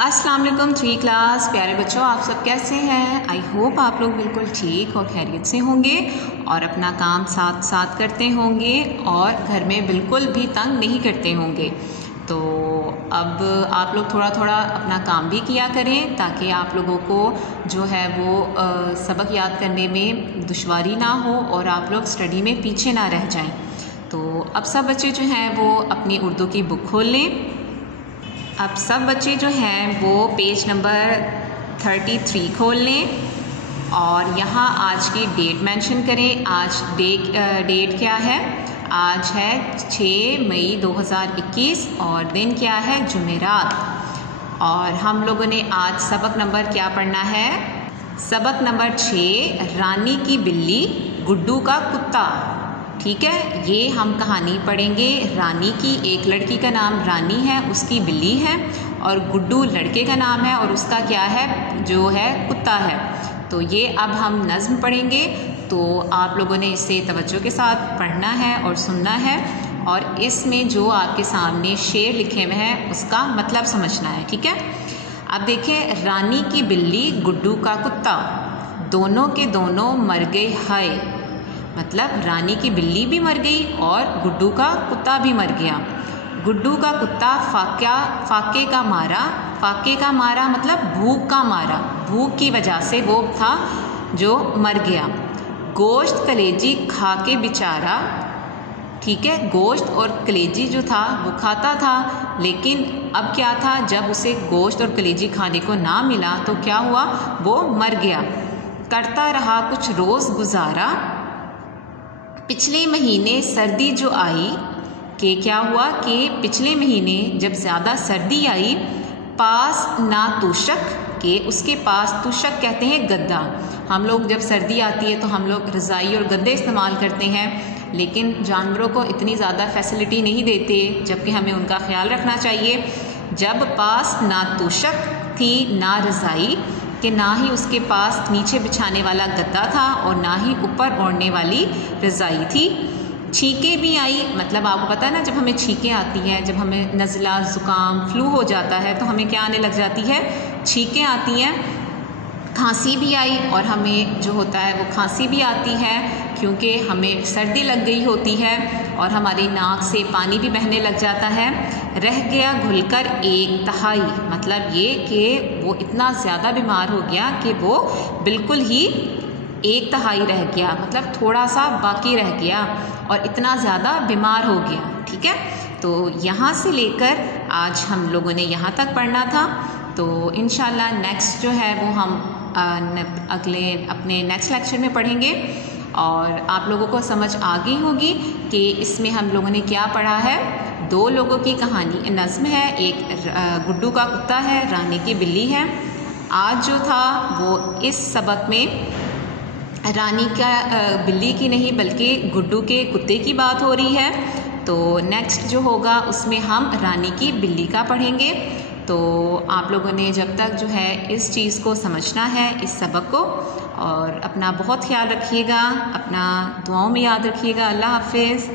अस्सलाम वालेकुम 3 क्लास प्यारे बच्चों, आप सब कैसे हैं। आई होप आप लोग बिल्कुल ठीक और खैरियत से होंगे और अपना काम साथ साथ करते होंगे और घर में बिल्कुल भी तंग नहीं करते होंगे। तो अब आप लोग थोड़ा थोड़ा अपना काम भी किया करें ताकि आप लोगों को जो है वो सबक याद करने में दुश्वारी ना हो और आप लोग स्टडी में पीछे ना रह जाएं। तो अब सब बच्चे जो हैं वो अपनी उर्दू की बुक खोल लें। अब सब बच्चे जो हैं वो पेज नंबर 33 खोल लें और यहाँ आज की डेट मेंशन करें। आज डेट क्या है? आज है 6 मई 2021 और दिन क्या है? जुमेरात। और हम लोगों ने आज सबक नंबर क्या पढ़ना है? सबक नंबर 6, रानी की बिल्ली गुड्डू का कुत्ता। ठीक है, ये हम कहानी पढ़ेंगे। रानी की, एक लड़की का नाम रानी है, उसकी बिल्ली है, और गुड्डू लड़के का नाम है और उसका क्या है? जो है कुत्ता है। तो ये अब हम नज़्म पढ़ेंगे, तो आप लोगों ने इसे तवज्जो के साथ पढ़ना है और सुनना है और इसमें जो आपके सामने शेर लिखे हुए हैं उसका मतलब समझना है। ठीक है, अब देखें, रानी की बिल्ली गुड्डू का कुत्ता, दोनों के दोनों मर गए हाय। मतलब रानी की बिल्ली भी मर गई और गुड्डू का कुत्ता भी मर गया। गुड्डू का कुत्ता फाके का मारा मतलब भूख का मारा, भूख की वजह से वो था जो मर गया। गोश्त कलेजी खा के बेचारा, ठीक है, गोश्त और कलेजी जो था वो खाता था, लेकिन अब क्या था, जब उसे गोश्त और कलेजी खाने को ना मिला तो क्या हुआ? वो मर गया। करता रहा कुछ रोज़ गुजारा, पिछले महीने सर्दी जो आई, कि क्या हुआ कि पिछले महीने जब ज़्यादा सर्दी आई, पास ना तूशक, के उसके पास, तूशक कहते हैं गद्दा। हम लोग जब सर्दी आती है तो हम लोग रज़ाई और गद्दे इस्तेमाल करते हैं, लेकिन जानवरों को इतनी ज़्यादा फैसिलिटी नहीं देते, जबकि हमें उनका ख्याल रखना चाहिए। जब पास ना तूशक थी ना रज़ाई, कि ना ही उसके पास नीचे बिछाने वाला गद्दा था और ना ही ऊपर ओढ़ने वाली रज़ाई थी। छींकें भी आई, मतलब आपको पता है ना, जब हमें छींकें आती हैं, जब हमें नज़ला ज़ुकाम फ्लू हो जाता है तो हमें क्या आने लग जाती है? छींकें आती हैं। खांसी भी आई और हमें जो होता है वो खांसी भी आती है क्योंकि हमें सर्दी लग गई होती है और हमारी नाक से पानी भी बहने लग जाता है। रह गया घुलकर एक तहाई, मतलब ये कि वो इतना ज़्यादा बीमार हो गया कि वो बिल्कुल ही एक तहाई रह गया, मतलब थोड़ा सा बाकी रह गया और इतना ज़्यादा बीमार हो गया। ठीक है, तो यहाँ से लेकर आज हम लोगों ने यहाँ तक पढ़ना था। तो इंशाल्लाह नेक्स्ट जो है वो हम अगले अपने नेक्स्ट लेक्चर में पढ़ेंगे और आप लोगों को समझ आ गई होगी कि इसमें हम लोगों ने क्या पढ़ा है। 2 लोगों की कहानी नज़्म है, एक गुड्डू का कुत्ता है, रानी की बिल्ली है। आज जो था वो इस सबक में रानी का बिल्ली की नहीं बल्कि गुड्डू के कुत्ते की बात हो रही है। तो नेक्स्ट जो होगा उसमें हम रानी की बिल्ली का पढ़ेंगे। तो आप लोगों ने जब तक जो है इस चीज़ को समझना है, इस सबक को, और अपना बहुत ख्याल रखिएगा, अपना दुआओं में याद रखिएगा। अल्लाह हाफिज़।